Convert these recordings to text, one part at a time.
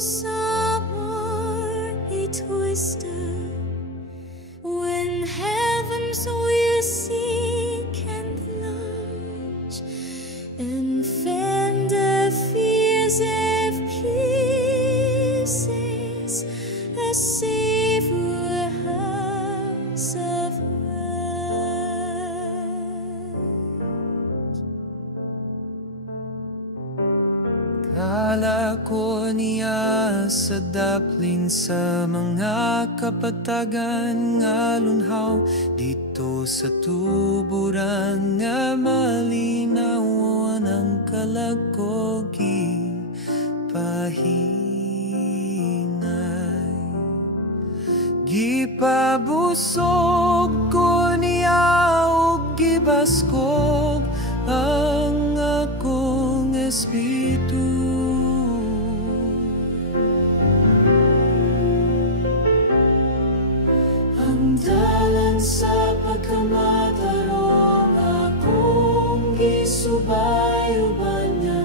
summer he twisted, when heavens will seek and blush, and fan the fears of pieces, a savor house of rest. Kala ko niya sa daplin sa mga kapatagan nga lunhaw, dito sa tuburan nga malinawan ang kalagogi pahingay. Gipabusog ko niya ug gibaskog ang akong espiritu. Ang dalan sa pagkamatarong akong gisubayo-ban niya,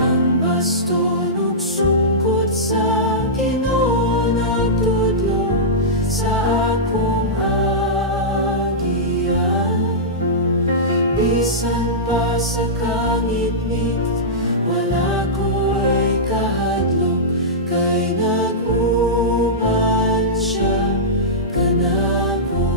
ang baston ug sungkot sa Ginoo nagtudlo sa akong agian. Bisan pa sa kangit-ngit, wala ko ay kahadlok, kay nag-uban siya kanako.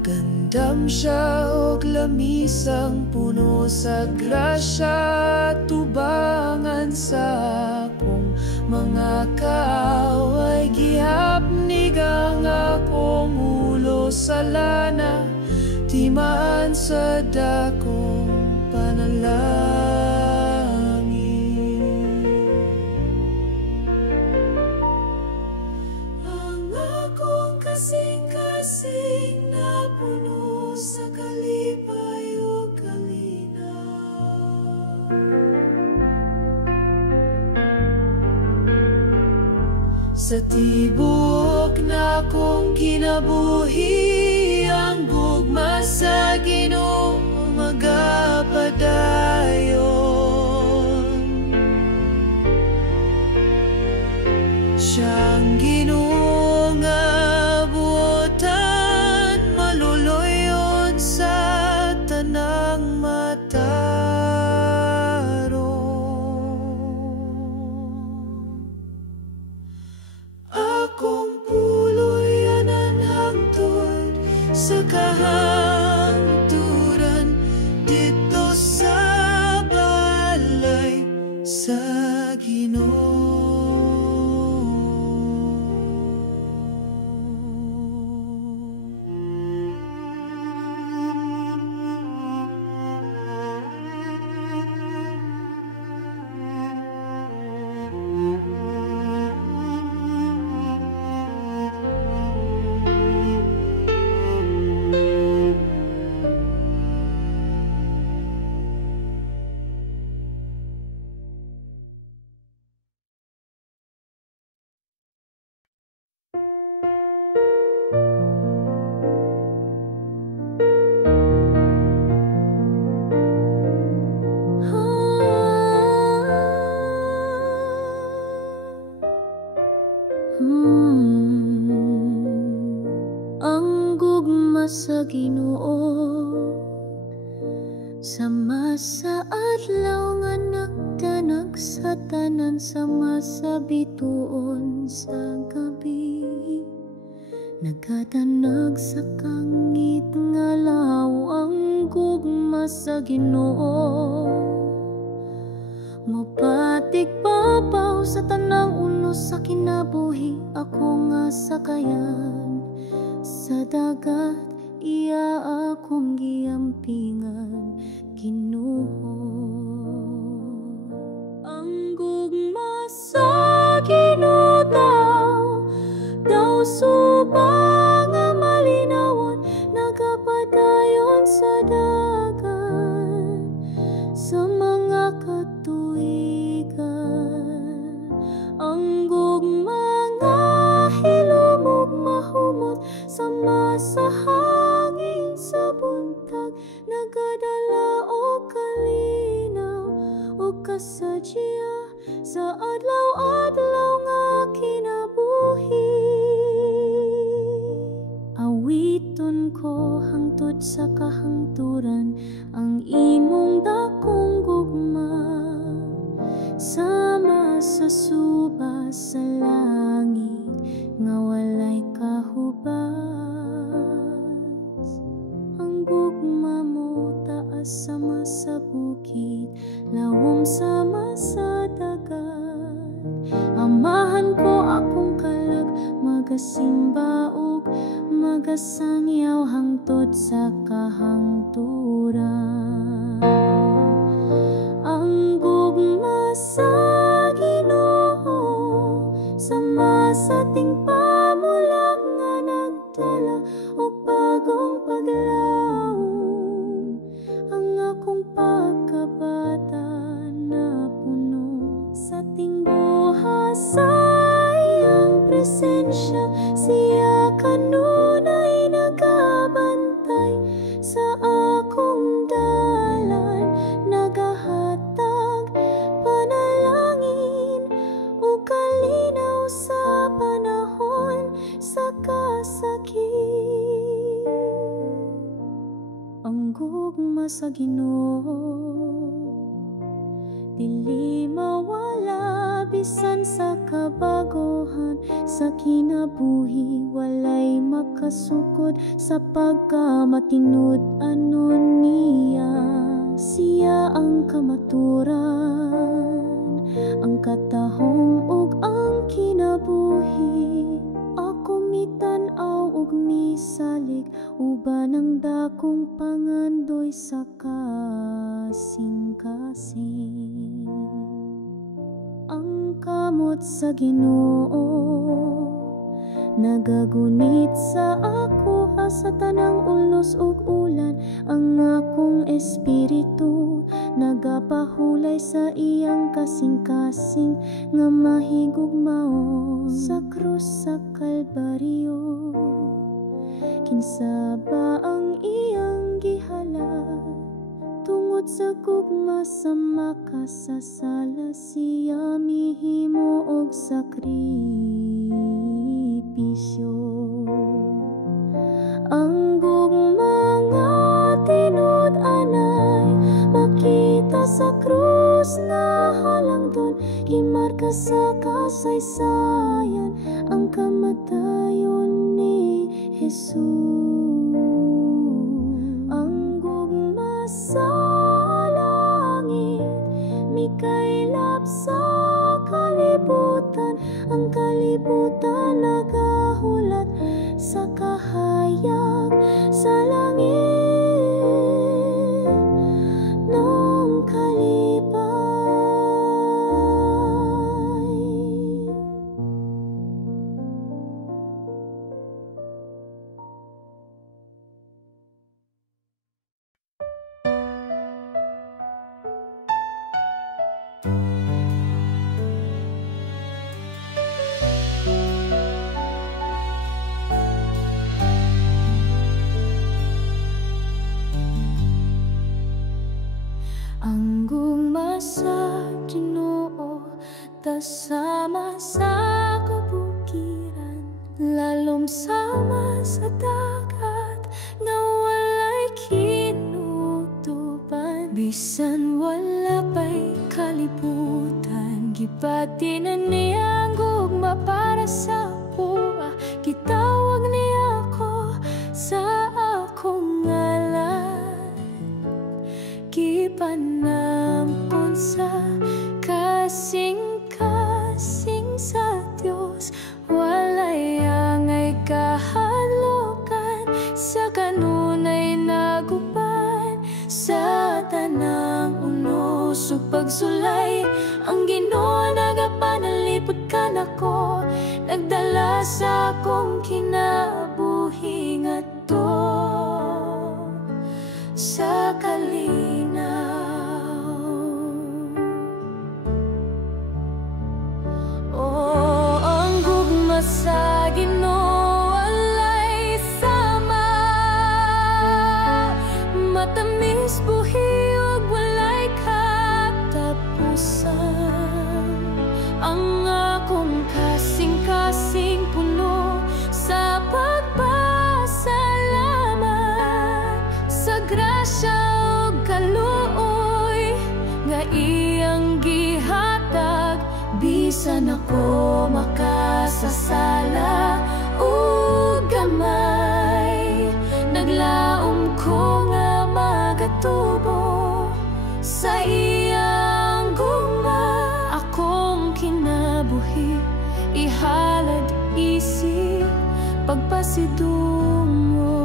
Gandam siya og lamisang puno sa grasya, tubangan sa akong mga kaaway. Gihapnig ang akong ulo sa lana, timaan sa dakong panalangin. Ang akong kasing-kasing na puno sa kalipay ug kalinaw, sa tibok na kong kinabuhi, ang gugma sa Ginoo magapadayon. Siyang Ginoo nga buotan, maluluyon sa tanang matarong. akong puloy-anan hangtod sa kahangturan, dito sa balay sa Ginoo. Ang gugma sa Ginoo, sama sa adlaw nga nagdanag sa tanan, sama sa bituon sa gabi. Nagadanag sa kangit nga law ang gugma sa Ginoo. Mapatig papaw sa tanang uno sa kinabuhi, ako nga sakayan sa dagat, iya akong giampingan, Ginoo. Ang gugma sa Ginoo daw subang nga malinawon, nagapadayon sa dagat, sa mga katuigan. Ang gugma nga hilumog mahumot, sama sa hangin sa buntag, nagadala masadya sa adlaw-adlaw nga kinabuhi. Awiton ko hangtod sa kahangturan ang imong dakong gugma, sama sa suba sa langit nga walay kahubas. Ang gugma mo taas sama sa bukid, lawom sama sa dagat. Amahan ko akong kalag, magasimba ug magasangyaw hangtod sa kahangturan. Ang gugma sa Ginoo sama sa ting pamulag nga nagdala og bagong paglaom. Ang akong pagkabata na puno sa ting buha sa iyang presensya. Siya kanunay nagabantay sa akong dalan, nagahatag panalangin o kalinaw sa panahon sa kasakit. Ang gugma sa Ginoo dili mawala bisan sa kabaguhan sa kinabuhi. Walay makasukod sa pagkamatinud anon niya. Siya ang kamaturan, ang katahong ug ang kinabuhi. Ako mitan-aw ug misalig, uban ang dakong pangandoy sa kasing-kasing. Ang kamot sa Ginoo nagagunit sa ako sa tanang ulos ug ulan. Ang akong espiritu nagapahulay sa iyang kasing-kasing nga mahigugmao sa krus sa Kalbaryo. Kinsa ba ang iyang gihala? Tungod sa gugma sa makasasala, siya mihimo og sakripisyo. Ang gugma nga tinud-anay makita sa krus nga halangdon, gimarka sa kasaysayan ang kamatayon ni Jesus. Ang gugma sa langit mikaylap sa kalibutan, ang kalibutan nagahulat sa kahayag sa langit nung kalipay. Ang gugma sa Ginoo tasama sa kabukiran, lalom sama sa dagat nga walay kinutuban. Bisan wala pa'y kalibutan, gipati na niya ang gugma para sa buwa. Gitawag niya ako sa akong ngalan, gipanampun sa kasing-kasing sa Dios. Walay angay kahadlokan, sa kanunay naguban sa tanang unos ug pagsulay. Ang Ginoo nagapanalipod kanako, nagdala sa akong kinabuhi ngadto sa kalinaw. Oh, ang gugma sa Ginoo walay sama, matamis buhi ug walay katapos. grasya o kaluoy nga iyang gihatag, bisan ako makasasala o gamay. Naglaom ko nga magatubo sa iyang gugma, akong kinabuhi ihalad isip pagpasidungo.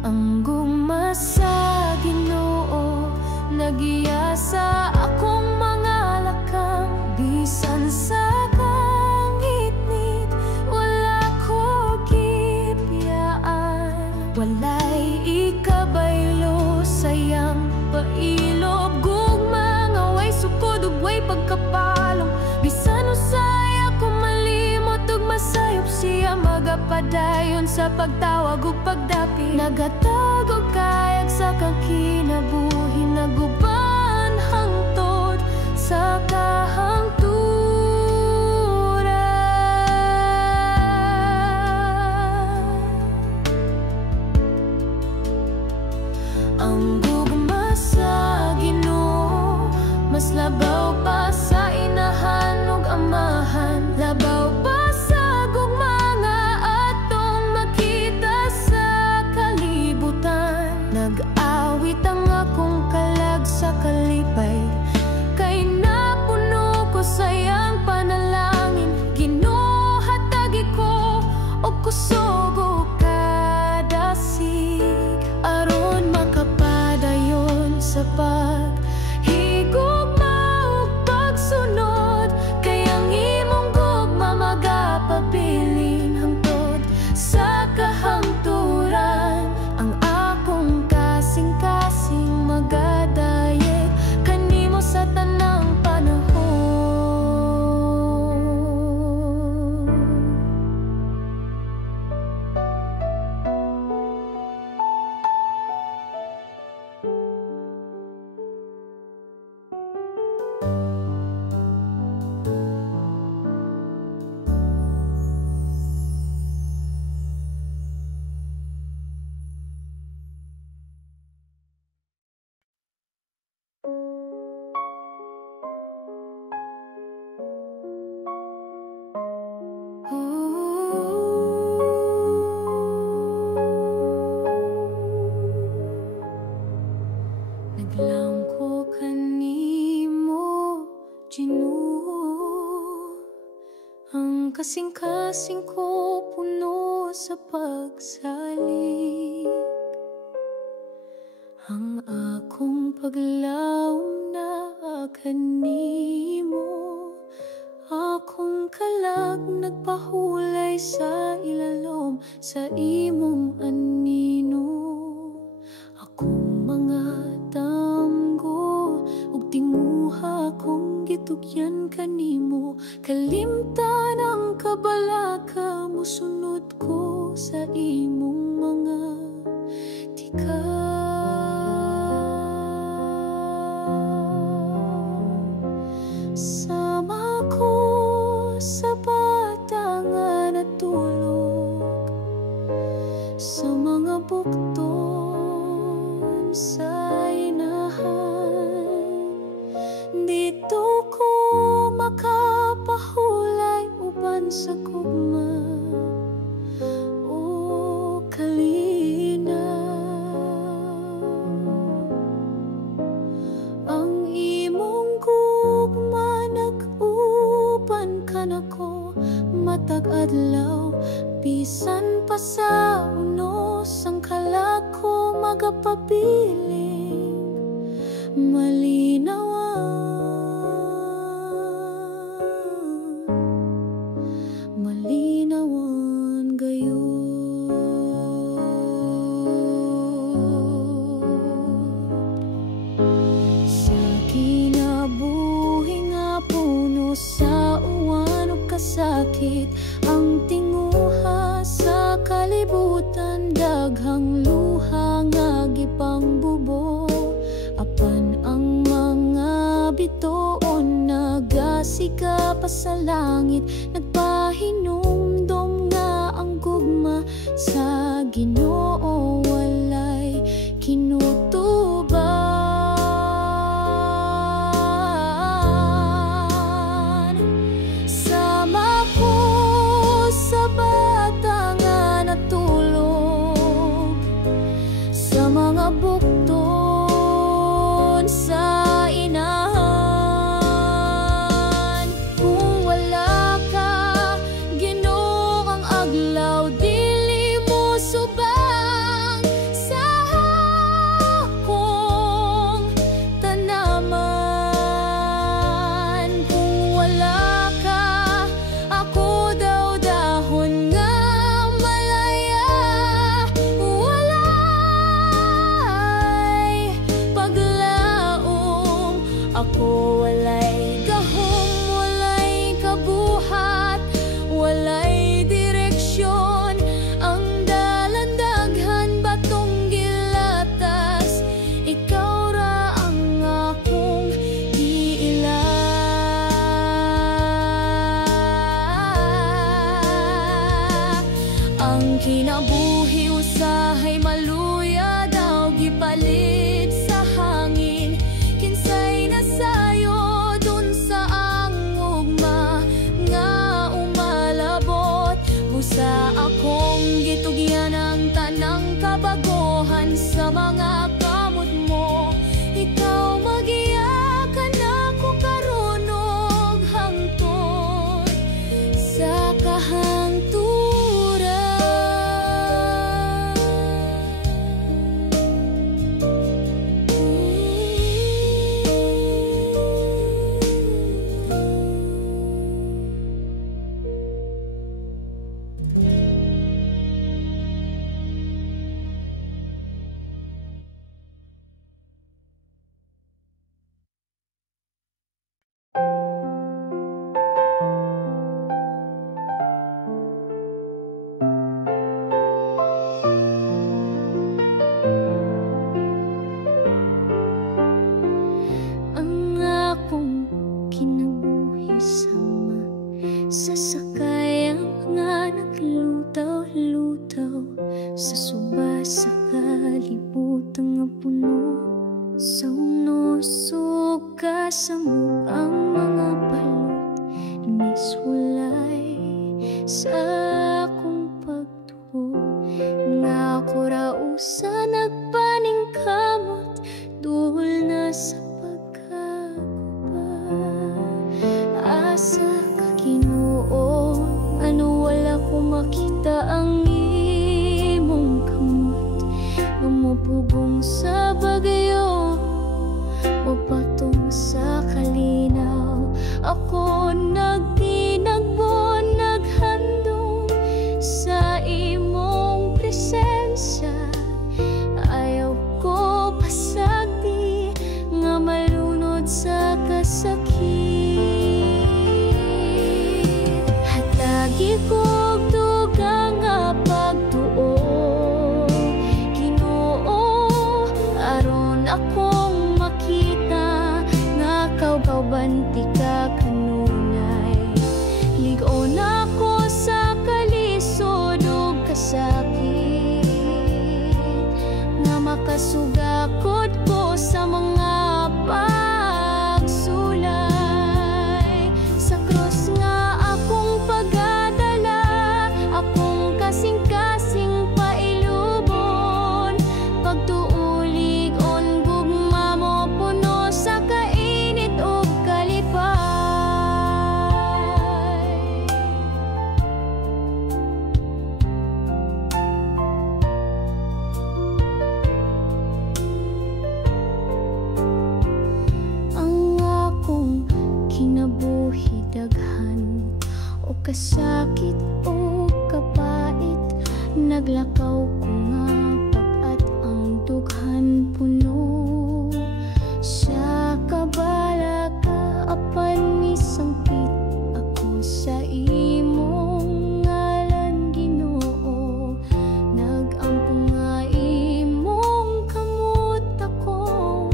Ang gugma sa Ginoo nagiya sa akong mga lakang, bisan sa kangit-ngit wala ko gipiyaan. Walay ikabaylo sayang pailob, gugma nga way sukod ug way pagkapalong, bisan usay ako malimot ug masayop siya magapadayon sa pagtawag ug pagdapi. Nagatag og kayag sa kang kinabuhi, naguban hangtod sa kahangturan. Ang gugma sa Ginoo mas labaw pa sa inahan ug amahan, labaw pa sa gugma nga atong makita sa kalibutan. Nag-awit ang akong kalag sa kalipay, kay napuno ko sayang panalangin. Ginoo hatagi ko og kusog o kadasig, aron makapadayon sa paghigugma ug pagsunod. Kay ang imong gugma magapabilin hangtod sa kahangturan. Ang akong kasing-kasing magadayeg kanimo sa tanang panahon. Naglaom ko kanimo, Ginoo, ang kasing-kasing ko puno sa pagsalik. Ang akong paglaom na kanimo, akong kalag nagpahulay sa ilalom sa imong anino. Akong mga damgo ug tinguha kong gitugyan kanimo, kalimtan ang kabalaka mo, sunod ko sa imong mga tikas. Sama ko sa bata nga natulog sa mga bukton sa inahan. Dito ko makapahulay uban sa gugma o kalinaw. Ang imong gugma nag-uban ka nako matag adlaw, bisan pa sa unos ang kalag ko magapabiling malinawan gayon. Sa kinabuhi nga puno sa uwan ug kasakit, ang tinguha sa kalibutan, daghang luha nga gipangbubo. Apan ang mga bituon nagasiga pa sa langit, nagpahinumdom nga ang gugma sa Ginoo walay kinutuban. Sama ko sa bata nga natulog sa mga bukton sa inahan. Kung wala ka, Ginoo, ang aglaw dili mo subang sa akong tanaman. Kung wala ka, ako daw dahon nga malaya. Walay paglaom, ako walay gahom, walay kabuhat, walay direksyon. Ang dalandaghan batong gilatas, ikaw ra ang akong giila. Ang kinabuhi usahay maluya daw gipalit sa hangin. Kinsay nasayo dun sa angugma nga umalabot. Busa akong gitugyan ang tanang kabagohan sa mga kamot mo. Ikaw magiyakan ako karon og hangtod sa ang akong kinabuhi sama sasakayan nga naglutaw-lutaw sa suba sa kalibutan nga puno sa unosog ka sa ang mga balot inis walay sa akong pagtuo nga ako ra usa nagpaningkamot duol na sa asa ka Ginoo, ano wala ko makita ang imong kamot nga mapugong sa bagayo, mapatong sa kalinaw. Ako nagtinagbo, naghandong sa imong presensya. Ayaw ko pasagdi nga malunod sa kasakit. Hatagi kog dugang nga pagtuo, Ginoo, aron akong makita nga kaubanti ka kanunay. Ligon ako sa kalisod ug kasakit nga makasugakod ko sa mga pagsulay. Sa krus nga akong pagadala, akong kasing-kasing pailubon. Pagtuulig on gugma mo puno sa kainit ug kalipay. Ang akong kinabuhi daghan o kasakit o kapait, naglakaw ko nga pag-at ang dughan puno sa kabala ka apan misangpit ako sa imong ngalan, Ginoo. Nagampo nga imong kamot akong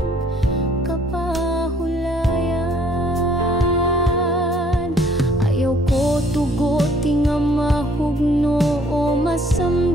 kapahulayan. Ayaw ko tugot nga mahugno o masama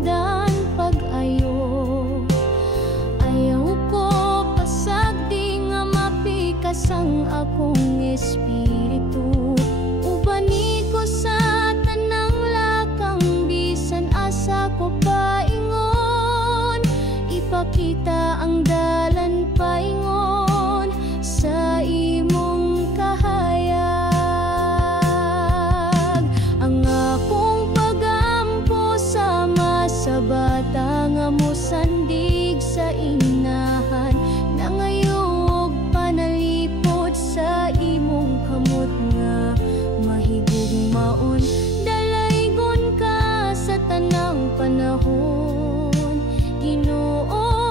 nga mosandig sa inahan, nangayog panalipod sa imong kamot nga mahigugmaon. Dalaygon ka sa tanang panahon, Ginoo,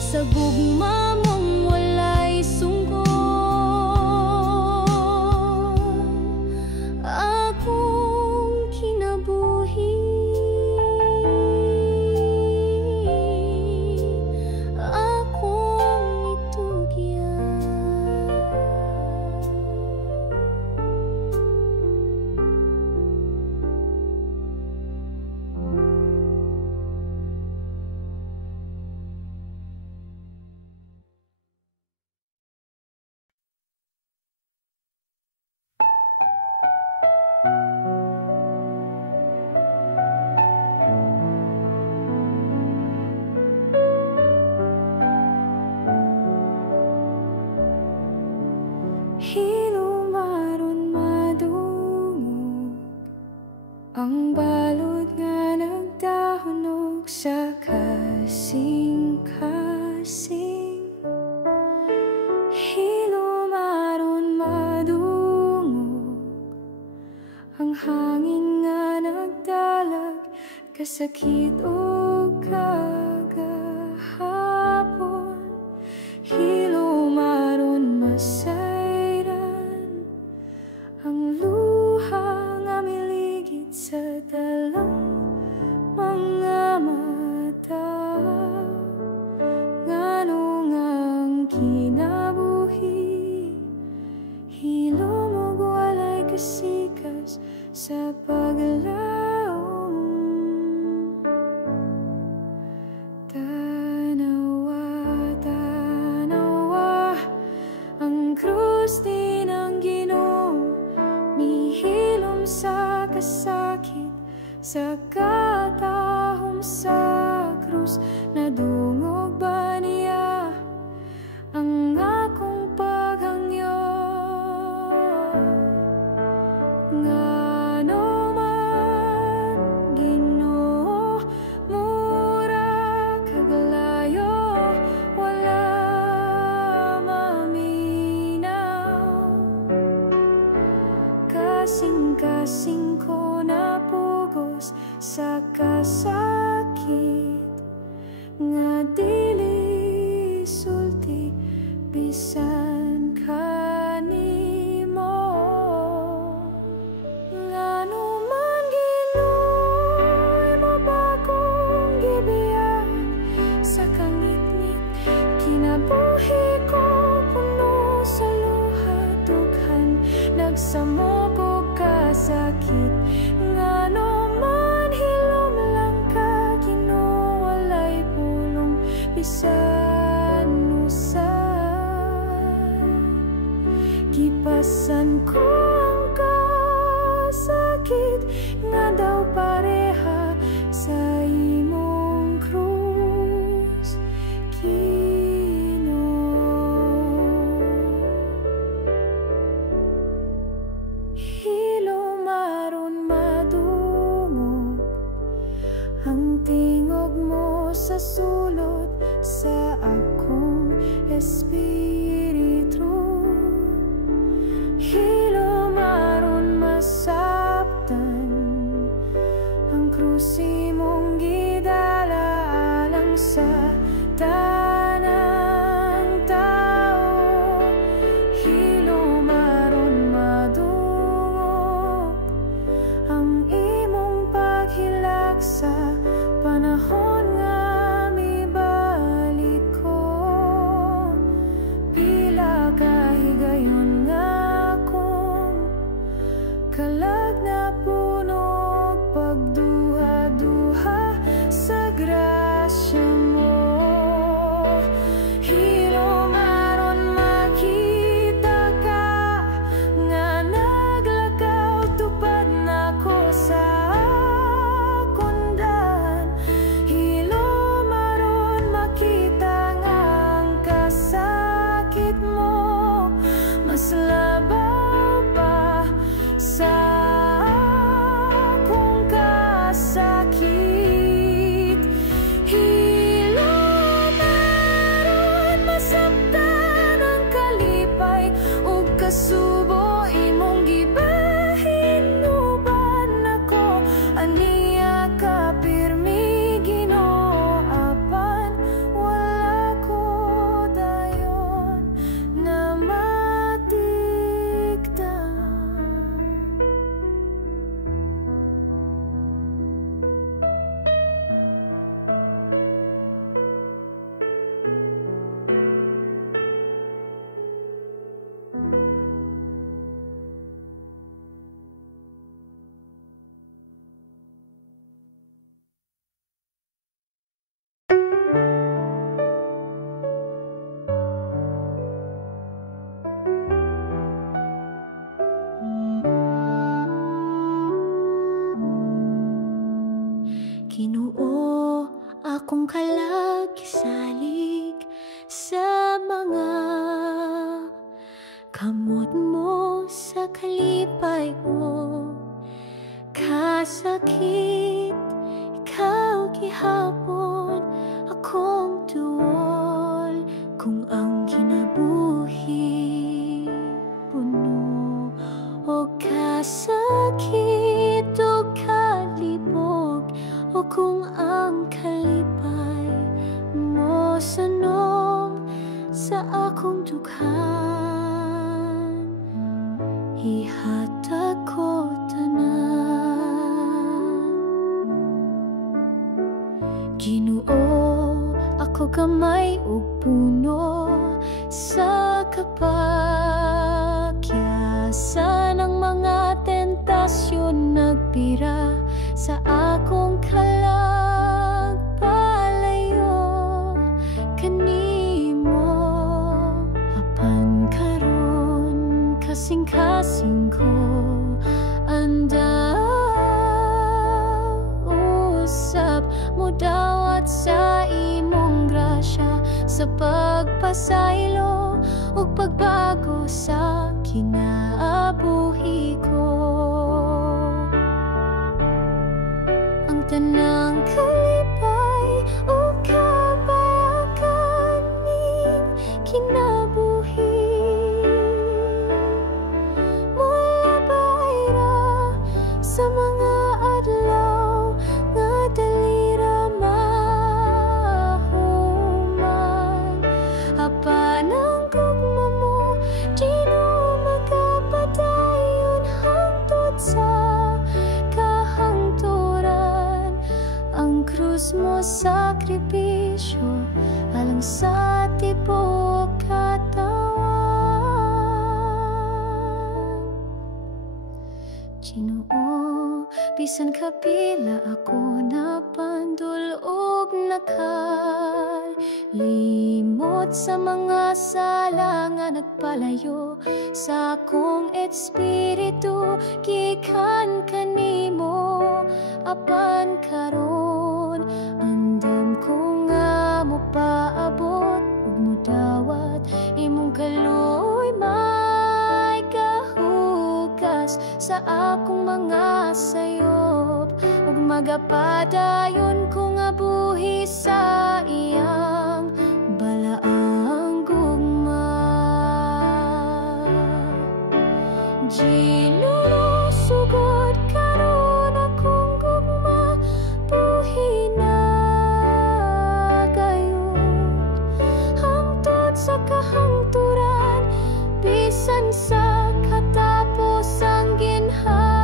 sa gugma mong walay sungkon. Akong kinabuhi, akong itugyan. Hilumaron madungog ang balod nga nagdahunog sa kasing-kasing. Hilumaron madungog ang hangin nga nagdalag, kasakit o kagahapon. Hilumaron masayran ang luha nga miligid sa dalang mga mata. Nganong ang kinabuhi, hilom ug walay kasikas sa paglaom. Tanawa, tanawa, ang krus din ang Ginoo, mihilom sa kasakit, sa katahom sa krus. Nadungog ba niya ang akong paghangyo? Ngano man, Ginoo, mura kaglayo, wala maminaw. Kasing-kasing ko napugos sa kasakit, nga dili sulti bisan kanimo. Ngano man, Ginoo, imo ba kong gibiyan sa kangit-ngit? Kinabuhi ko puno sa luha, dughan nagsamok og kasakit. Ngano man, hilom lang ka, Ginoo, walay pulong bisan usan. Gipasan ko ang kasakit, nga daw pareha sa imong krus, Ginoo. Hilumaron madungog ang tingog mo sa sulod sa akong espiritu. Hilumaron masabtan ang krus imong gidala alang sa tanang tao. Hilumaron madungog ang imong paghilak sa panahon nga mibalik ko. akong kalagsalig sa mga kamot mo sa kalipay ko. Kasakit, ikaw gihapon akong tuol kung ang kinabuhi puno o kasakit o kalibog o kung ang kalipay mo sanom sa akong dughan, ihatag ko tanan. Ginoo, ako gamay ug puno sa kapakyasan ng mga tentasyon nagpira sa akong kalagpalayo kanimo. Apan karon kasing-kasing ko anda usab mo dawat sa imong grasya sa pagpasaylo ug pagbago sa kinaabuhi ko. Ang tanang kalipay o kabayakan ning kinabuhi mula bayra sa mga adlaw nga dalira mahuman. Apan ang gugma mo di no magapadayon hangtod sa kahangturan. Ang krus mo sakripisyo alang sa tibok katawan. Ginoo, bisan kapila ako napandul ug nakalimot sa mga sala nga nagpalayo sa akong espiritu gikan kanimo. Apan karon andam ko nga mo paabot ug modawat imong kaluoy may kahugas sa akong mga sayop ug magapadayon ko nga buhi sa iyang balaang gugma. Ginoo, sugod karon akong gugma buhi na gayud hangtod sa kahangturan bisan sa katapusang ginhawa.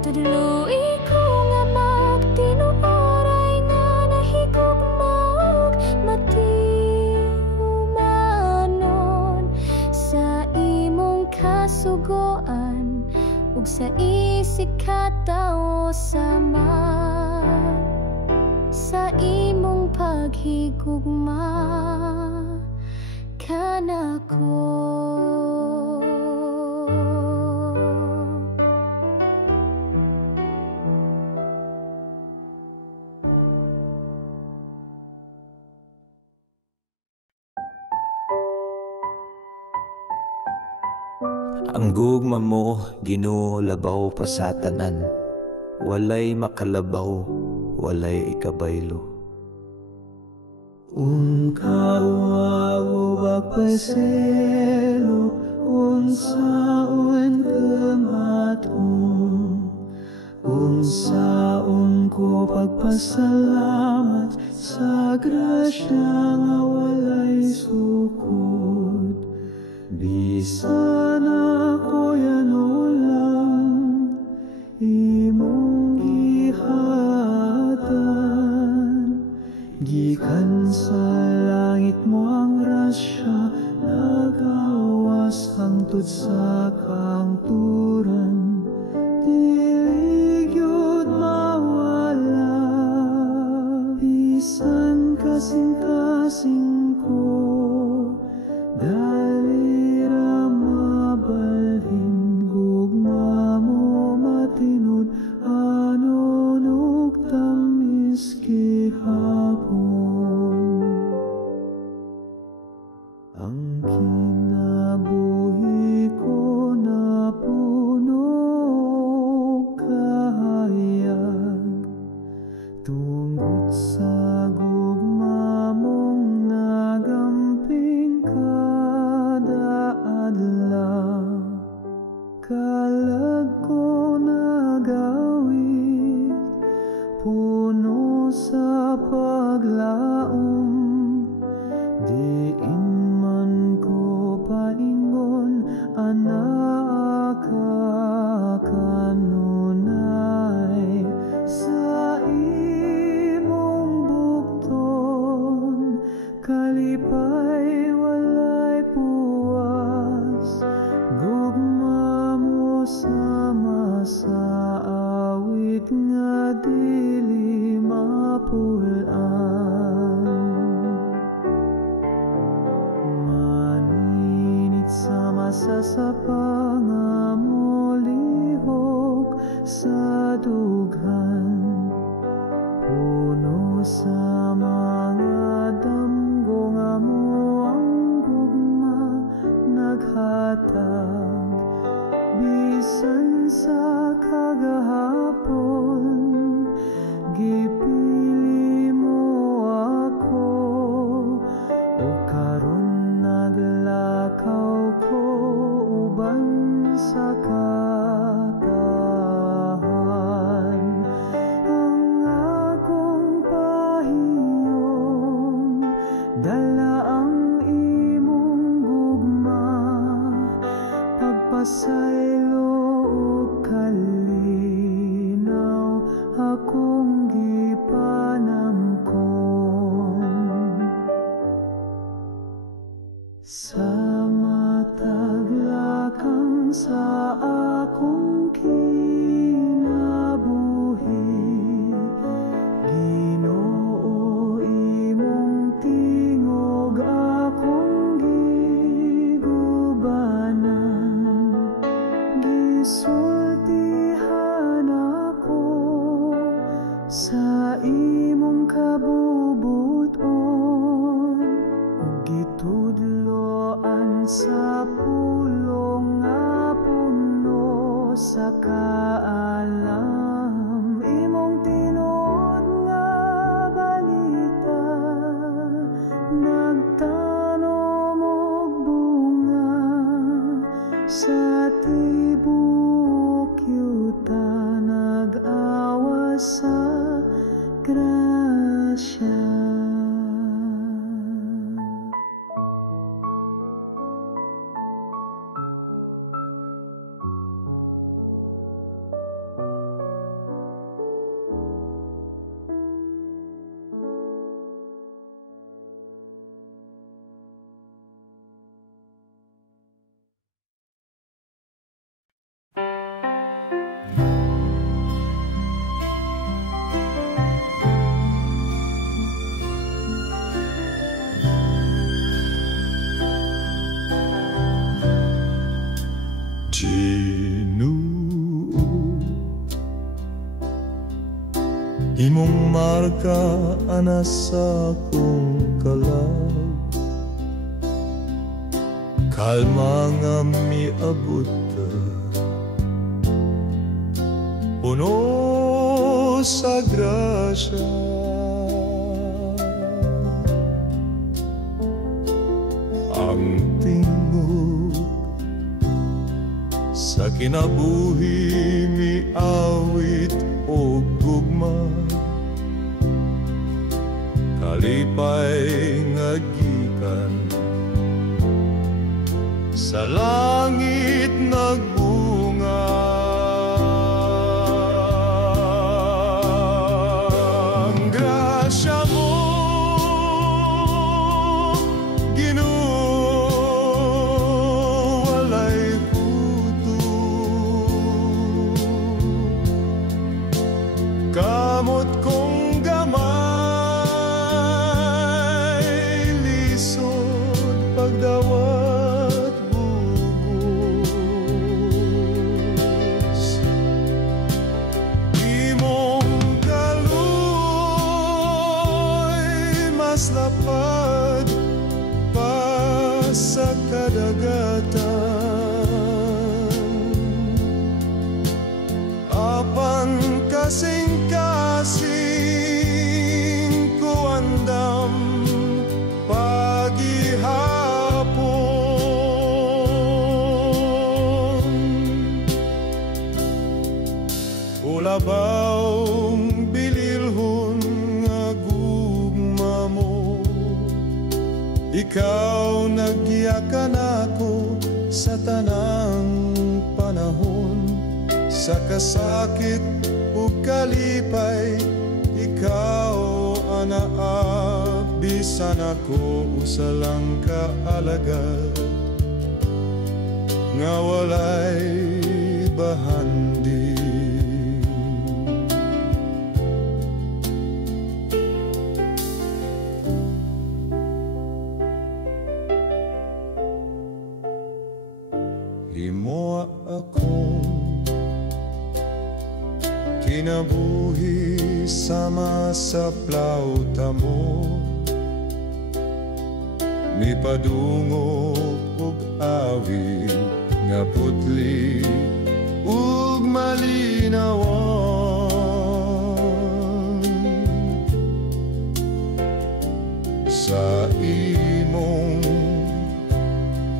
Tudluy ko nga magtinuoray nga nahigugmaog matiumanon sa imong kasugoan ug sa isig katao sama sa imong paghigugma kanako. Ang gugma mo, Ginoo, labaw pa sa tanan. Walay makalabaw, walay ikabaylo. Kawaw pagpaselo unsaon kamaton, unsaon ko pagpasalamat sa grasya nga walay sukod. Bisan ako yan ulang imong gihatan, gikan sa langit mo ang grasya nagawas hangtod sa kangturan. Dili gyud mawala bisan kasing-kasing ko, dalira mabalhin sa paglaom, diin man ko paingon anak kanunay sa imong bukton, kalipay walay puwas, gugma mo sama sa awit nga dili mapulaan. Maninit sama sa sapa nga molihok sa dughan, puno sa mga damgo nga mo ang gugma naghatag, bisan sa kagahapon gipili mo ako, o karon naglakaw ko uban sa katahan. Ang akong pahiyong dala ang imong gugma, pagpasaylo o kalinaw akong gipanamkon. Sa mataglakang sa akong kinabuhi, Ginoo imong tingog akong gigubanan, gisultihan ako sa imong kabubuton, ug gitudloan sa pulong nga puno sa kaalam. Imong tinuod nga balita nagtanom og bunga sa tibok yuta, nag-awas sa grasya. Ginoo, imong marka ana sa akong kalag, kalma nga miabot ka, puno sa grasya. Ang tingog sa kinabuhi miawit o gugma, kalipay nga gikan sa langit nagbunga. Ang grasya mo, Ginoo, walay kamot kong gamay, lisod pagdawat bugos. Imong kaloy mas lapad pa sa kadagatan, apan kasing-kasing Ikaw nagyakan ako sa tanang panahon, sa kasakit ug kalipay. Ikaw anaabisan ako usa lang ka alagad nga walay bahandi. Himo akong kinabuhi sama sa plauta mo, mipadungog ug awit nga putli ug malinawan. Sa imong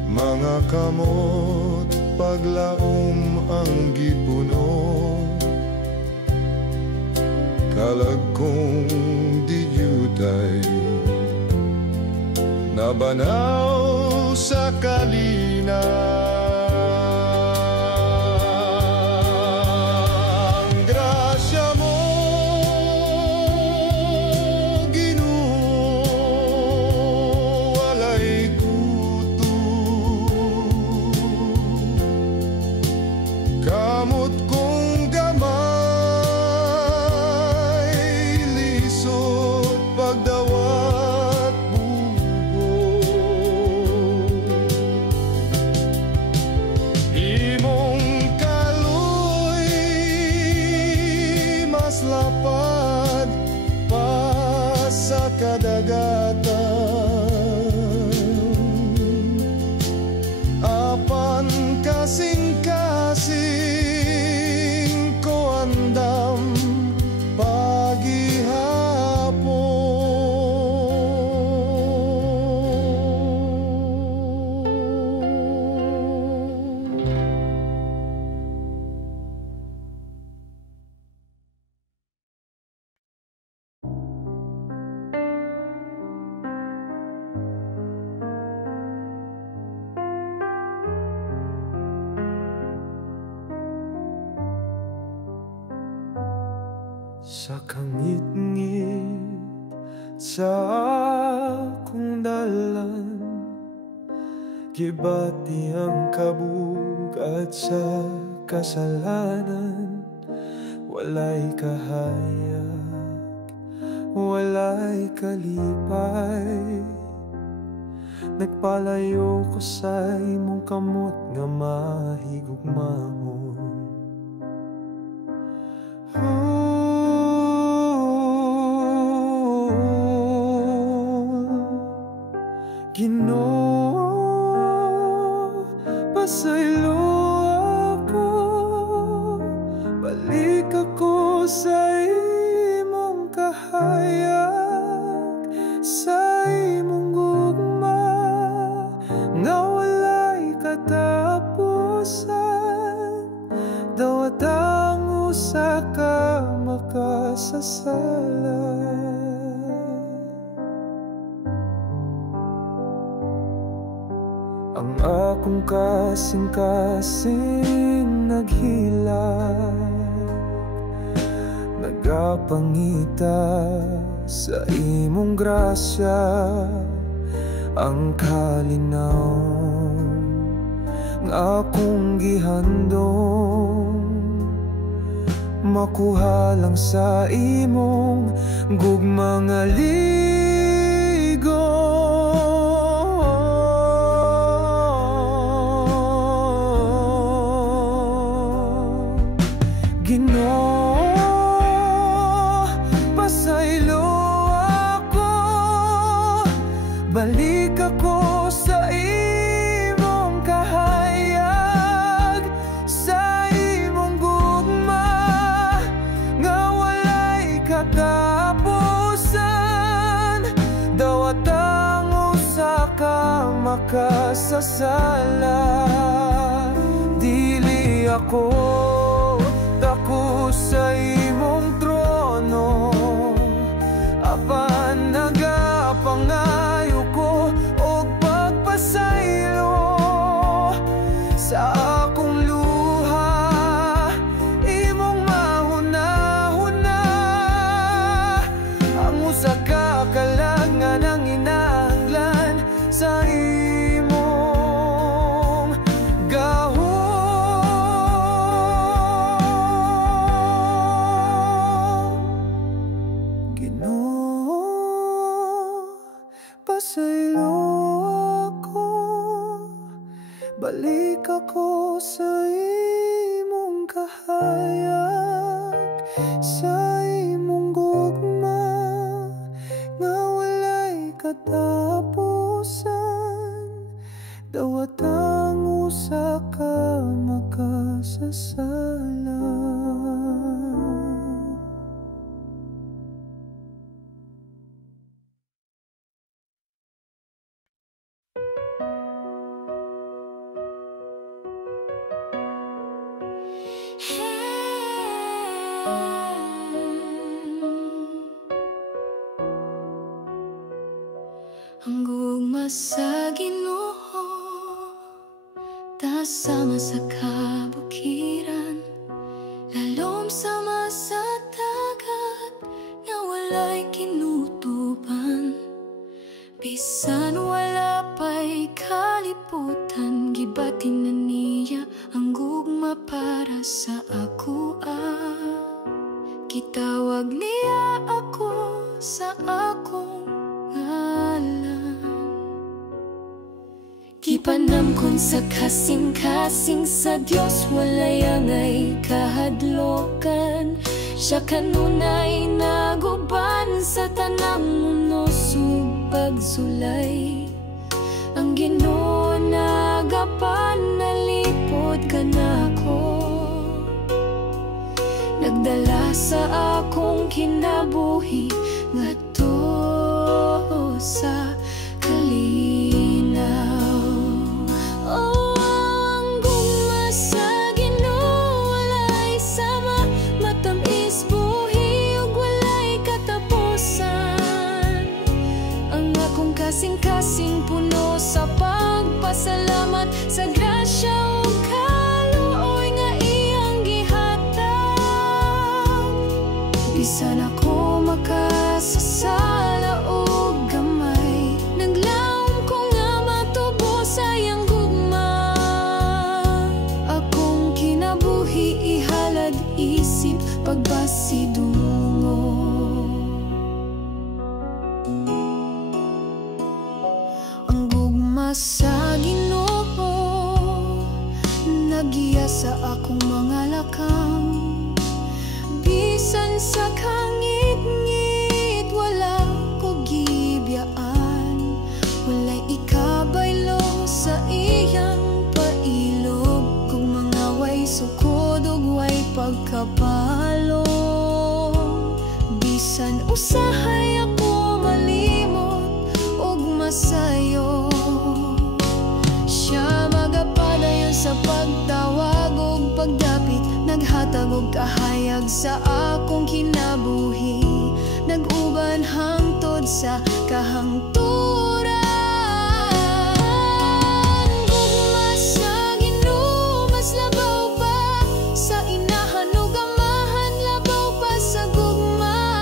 mga kamot paglaom ang gipuno, kalag kong diyutay nabanaw sa kalina. Ang grasya mo, Ginoo, walay kuto. Kamot kong gamay, lisod pagdawat bugo. Imong kaloy mas lapad pa sa kadagatan, apan kasing-kasing ko andam pagihapon. Sa kangit-ngit sa akong dalan, gibati ang kabugat sa kasalanan. Walay kahayag, walay kalipay, nagpalayo ko sa imong kamot nga mahigugmahon. Ginoo, pasaylo ako, balik ako sa imong kahayag, sa imong gugma nga walay katapusan. Dawat ang usa ka makasasala. Ang akong kasing-kasing naghilag, nagapangita sa imong grasya. Ang kalinaw nga akong gihandong, makuha lang sa imong gugma nga ligo. Ginoo, pasaylo ako, balik ako sa imong kahayag, sa imong gugma nga walay katapusan. Dawat ang usa ka makasasala. Dili ako dako sa imong trono, apan nagapangayo ko og Ginoo, pasaylo ako, balik ako sa imong kahayag, sa imong gugma nga walay katapusan. Dawatang usa ka makasasala. Ang gugma sa Ginoo, tasama sa kabukiran, lalom sama sa dagat nga walay kinutuban. Bisan wala pa'y kalibutan, gibatin na niya ang gugma para sa ako. Gitawag niya ako sa akong ngalan. Gipanamkon sa kasing-kasing sa Dios, walay angay kahadlokan. Siya kanunay naguban sa tanang mundo sug pagsulay. Ang Ginoo nagapan nalipod kanako, nagdala sa akong kinabuhi ngadto sa kalinaw. Oh, ang gugma sa Ginoo walay sama, matamis buhi ug walay katapusan. Ang akong kasing-kasing puno sa pagpasalamat sa grasya ug kaluoy nga iyang gihatag. Bisan ako makasasala og gamay, naglaom ko nga matubo sa iyang gugma. Akong kinabuhi ihalad isip pagbasidungo. Ang gugma sa Ginoo nagiya sa akong mga lakang. Bisan sa kangit-ngit wala ko gibiyaan, walay ikabaylo sa iyang pailog. Kung mga way sukod ug way pagkapalo, bisan usahay ako malimot ug masayo, siya magapadayon sa pagtawag ug pagdapit. Naghatag og kahayag sa akong kinabuhi, nag-uban hangtod sa kahangturan. Gugma sa Ginoo mas labaw pa sa inahan ug amahan, labaw pa sa gugma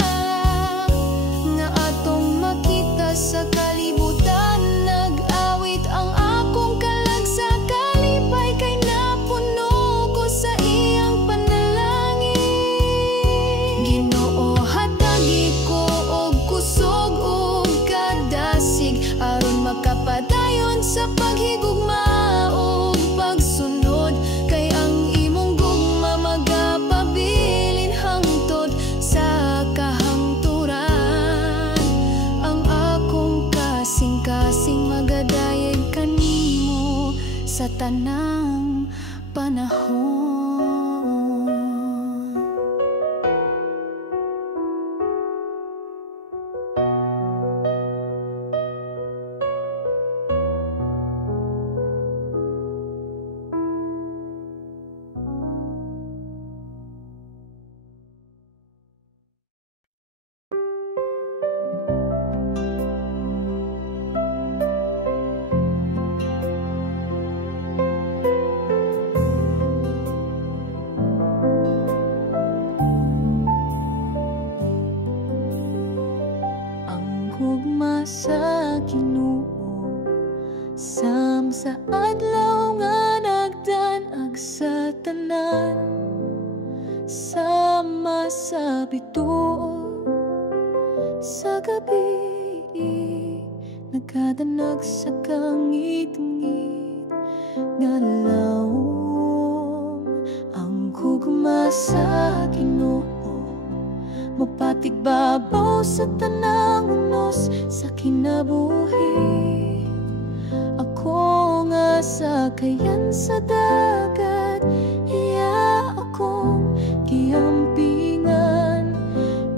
nga atong makita sa kalibutan. Nag-awit ang akong kalag sa kalipay, kay napuno ko sa iyang panalangin. Ginoo, hatagi ko og kusog ug kadasig, aron makapadayon sa paghigugma ug pagsunod. Kay ang imong gugma magapabilin hangtod sa kahangturan. Ang akong kasing-kasing magadayeg kanimo sa tanang panahon. Gugma sa Ginoo sam sa adlaw nga nagdanag sa tanan, sama sa bituon sa gabi, nagkadanag sa kangit-ngit nga lawom. Ang gugma sa Ginoo, mapatigbabaw sa tanang unos sa kinabuhi. Ako nga sakayan sa dagat, iya akong giampingan,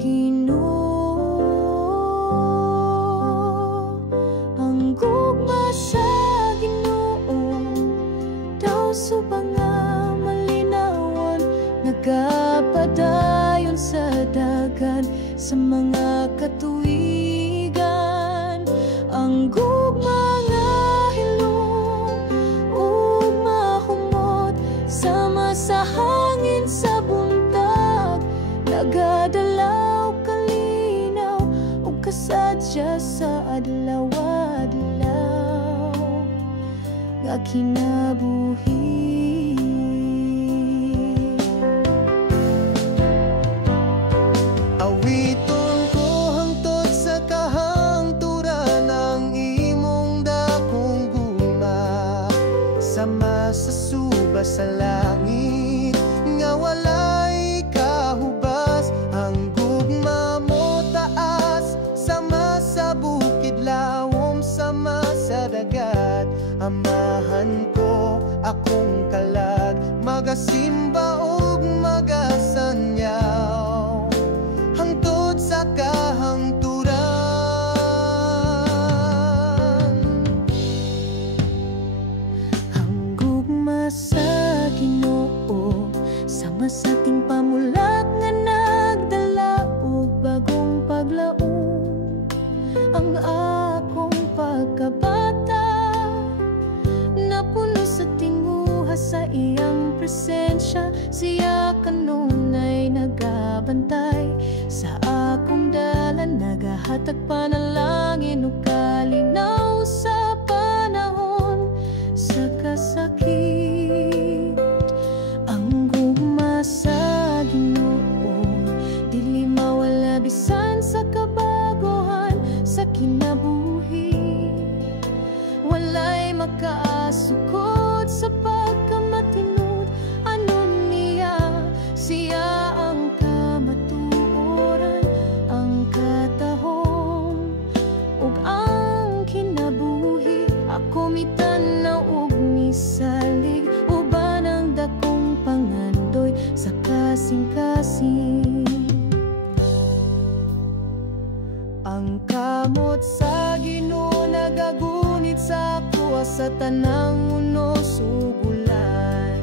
Ginoo. Ang gugma sa Ginoo daw subang nga malinawan, nagapadayon sa dagan sa mga katuigan. Ang gugma nga hilong ug mahumot sama sa hangin sa buntag, nagadalaw kalinaw ug kasadya sa adlaw-adlaw nga kinabuhi. Awiton ko hangtod sa kahangturan ang imong dakong gugma, sama sa suba sa langit nga walay kahubas. Ang gugma mo taas sama sa bukid lawom, sama sa dagat. Amahan ko akong kalag, magasimba ug magasanyaw hangtod sa kahangturan. Ang gugma sa Ginoo sama sa ating pamulat nga nagdala og bagong paglaom. Ang akong pagkabata napuno sa tinguha sa iyang presensya. Siya kanunay nagabantay sa akong dalan, nagahatag panalangin ug kalinaw sa panahon sa kasakit. Ang gugma sa Ginoo dili mawala bisan sa kabaguhan sa kinabuhi. Walay makaasukod sa pagkamatinud, anon niya siya ang kamatuoran, ang katahom ug ang kinabuhi. Ako mitanaw ug misalig, uban ang dakong pangandoy sa kasing-kasing. Ang kamot sa Ginoo nagagunit sa kuha sa tanang unos ug ulan.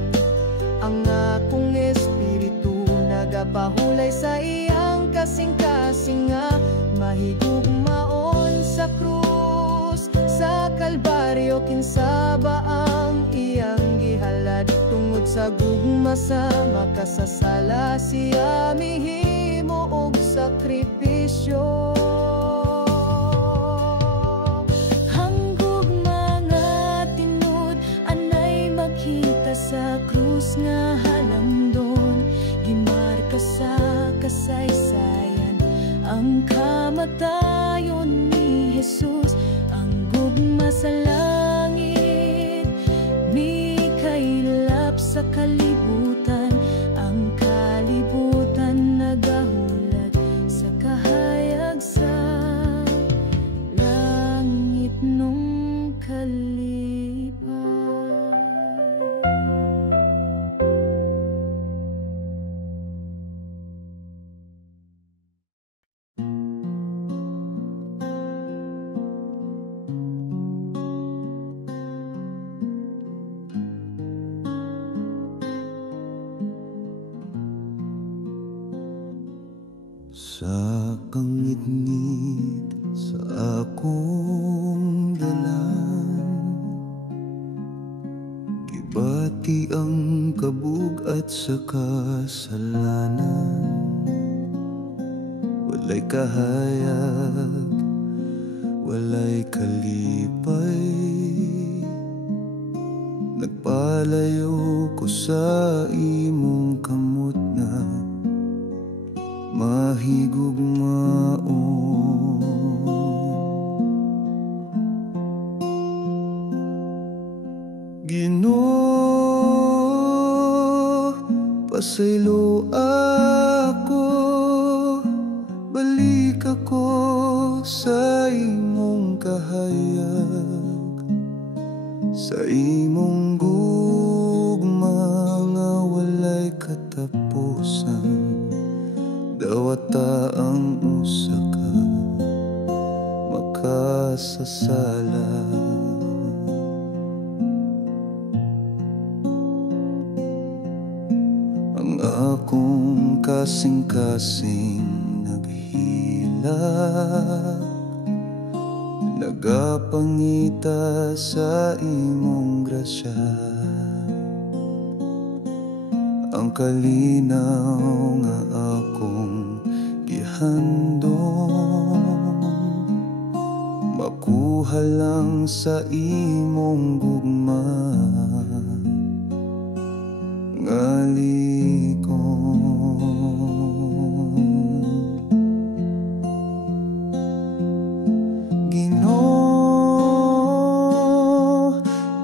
Ang akong espiritu nagapahulay sa iyang kasing-kasing nga mahigugmaon sa krus sa Kalbaryo. Kinsaba ang iyang gihalad tungod sa gugma sa makasasala, siya mihimo og sakripisyo. Sa krus nga halangdon, gimarka sa kasaysayan ang kamatayon ni Jesus. Ang gugma sa langit, mikailap sa kalibutan, ang kalibutan nagahulat sa kahayag sa langit nung kalibutan. Sa kangit-ngit sa akong dalan, gibati ang kabug-at sa kasalanan. Walay kahayag, walay kalipay, nagpalayo ko sa imong kamot na mahigugmaon. Balik ako sa imong kahayag, sa imong gugma nga walay katapusan. Dawata ang usa ka makasasala. Ang akong kasing-kasing naghilak, nagapangita sa imong grasya. Ang kalinaw nga akong gihandom, makuha lang sa imong gugma nga ligon. Ginoo,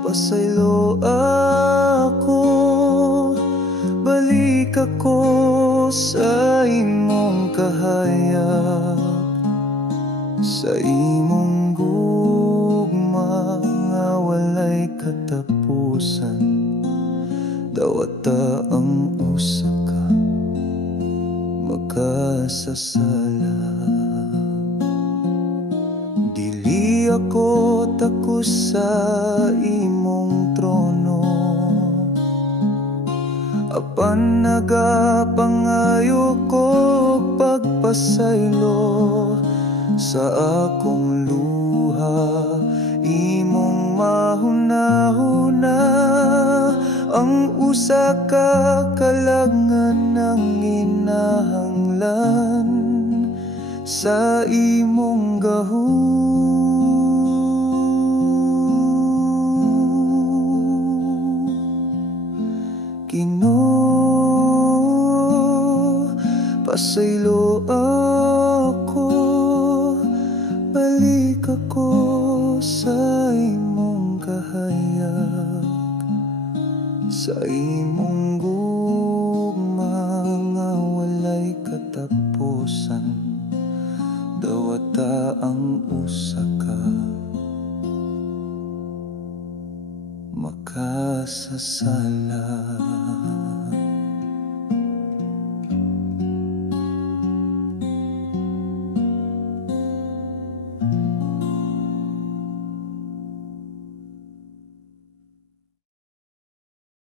pasaylo ako, balik ako sa imong kahayag, sa imong gugma nga walay katapusan. Dawata ang usa ka makasasala. Dili ako takos sa imong trono, apan nagapangayo ko pagpasaylo sa akong luha. Imong mahuna-huna ang usa ka kalangan ng inahanglan sa imong gahum. Ginoo, pasaylo ako, balik ako sa imong kahayag, sa imong